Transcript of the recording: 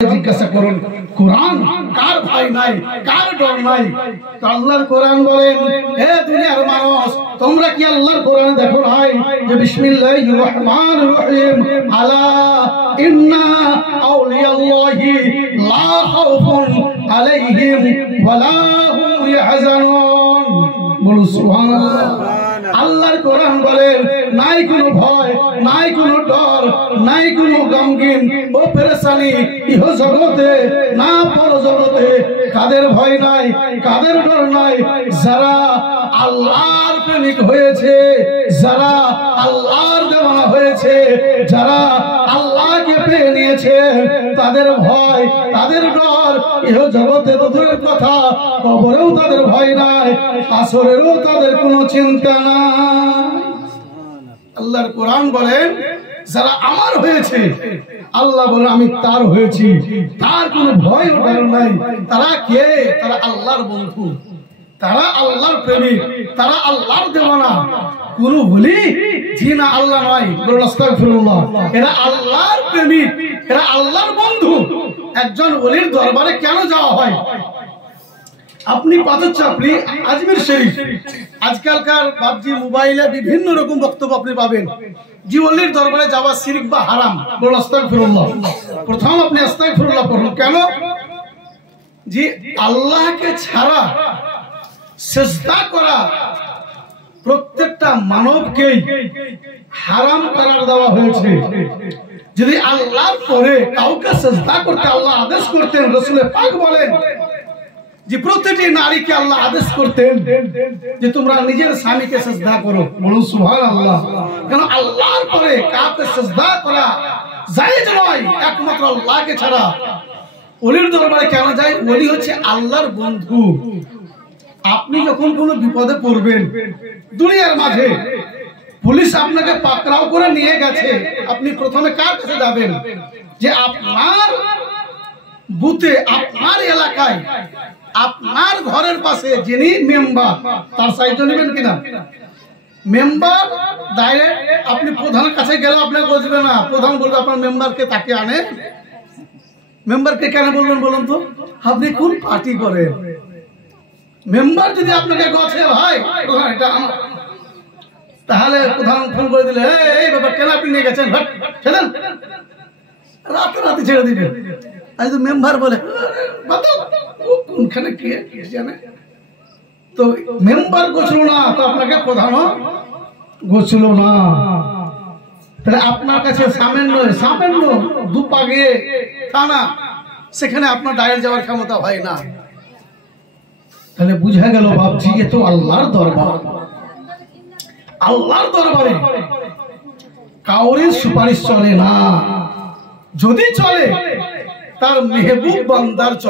জিজ্ঞাসা করুন কোরআন কার ভয় নাই, কার ডর নাই? তো আল্লাহর কোরআন বলেন, হে দুনিয়ার মানুষ, তোমরা কি আল্লাহর কোরআন দেখো নাই যে বিসমিল্লাহির রহমানির রহিম, আলা ইন্না আউলিয়াল্লাহি লা খাউফুন আলাইহিম ওয়া লা হুম ইয়াহজানুন। বলুন সুবহানাল্লাহ। আল্লাহর কোরআন বলেন নাই কোনো ভয়, নাই কোনো ডর, নাই কোনো গমগিন ও পেরেশানি ইহ জগতে না পর জগতে। কাদের ভয় নাই, কাদের ডর নাই? যারা আল্লাহর প্রেমিক হয়েছে, যারা আল্লাহর দেওয়ানা হয়েছে, যারা আল্লাহকে পেয়ে নিয়েছে, তাদের ভয়, তাদের ডর ইহ জগতে তো দূরের কথা, কবরেও তাদের ভয় নাই, আসরেরও তাদের কোনো চিন্তা নাই। আল্লাহর কোরআন বলেন যারা আমার হয়েছে, আল্লাহ বলেন আমি তার হয়েছি, তার কোনো ভয় ও ডর নাই। তারা কে? তারা আল্লাহর বন্ধু, তারা আল্লাহর প্রেমিক, তারা আল্লাহর দেওয়ানা। কোন বলি জি না আল্লাহ নয়, বলুন আস্তাগফিরুল্লাহ। এরা আল্লাহর প্রেমিক, এরা আল্লাহর বন্ধু। একজন ওলির দরবারে কেন যাওয়া হয়? আপনি পাথর চাপড়ি, আজমির শরীফ, আজকালকার পাবজি মোবাইলে বিভিন্ন রকম বক্তব্য আপনি পাবেন। জি ওলির দরবারে যাওয়া শিরক বা হারাম, বলুন আস্তাগফিরুল্লাহ। প্রথম আপনি আস্তাগফিরুল্লাহ পড়ুন। কেন? জি আল্লাহকে ছাড়া সিজদা করা প্রত্যেকটা মানবকেই হারাম করার দেওয়া হয়েছে। যদি আল্লাহর পরে কাউকে সিজদা করতে আল্লাহ আদেশ করতেন, রাসূল পাক বলেন যে প্রতিটি নারীকে আল্লাহ আদেশ করতেন যে তোমরা নিজের স্বামীকে সিজদা করো। বলুন সুবহানাল্লাহ। কেন আল্লাহর পরে কাউকে সিজদা করা জায়েজ নয় একমাত্র আল্লাহকে ছাড়া। ওলির দরবারে কেন যায়? ওলি হচ্ছে আল্লাহর বন্ধু। আপনি যখন কোনো বিপদে পড়বেন, দুনিয়ার মাঝে পুলিশ আপনাকে পাকড়াও করে নিয়ে গেছে, আপনি প্রথমে কার কাছে যাবেন? যে আপনার বুথে, আপনার এলাকায়, আপনার ঘরের পাশে যিনি মেম্বার, তার সাহায্য নেবেন কিনা? মেম্বার ডাইরেক্ট আপনি প্রধানের কাছে গেলে আপনাকে বুঝবে না, প্রধান বলবে আপনার মেম্বারকে তাকে আনে। মেম্বারকে কেন বলবেন বলুন তো? আপনি কোন পার্টি করেন? মেম্বার যদি আপনাকে গছে ভাই এটা আমার, তাহলে প্রধান ফোন করে দিলে এই ব্যাপার কেন আপনি নিয়ে গেছেন, ছেড়েন, রাতে রাতে ছেড়ে দিবেন। আর যদি মেম্বার বলে কোনখানে কে জানে, তো মেম্বার গোছল না, তো আপনাকে প্রধানও গোছল না। তাহলে আপনার কাছে সামান্য দুপা গিয়ে থানা, সেখানে আপনার ডাইরেক্ট যাওয়ার ক্ষমতা হয় না। তাহলে বুঝা গেল বাবজি এ তো আল্লাহর দরবার। আল্লাহর দরবারে কাউরের সুপারিশ চলে না, যদি চলে তার মেহবুব বান্দার চলে।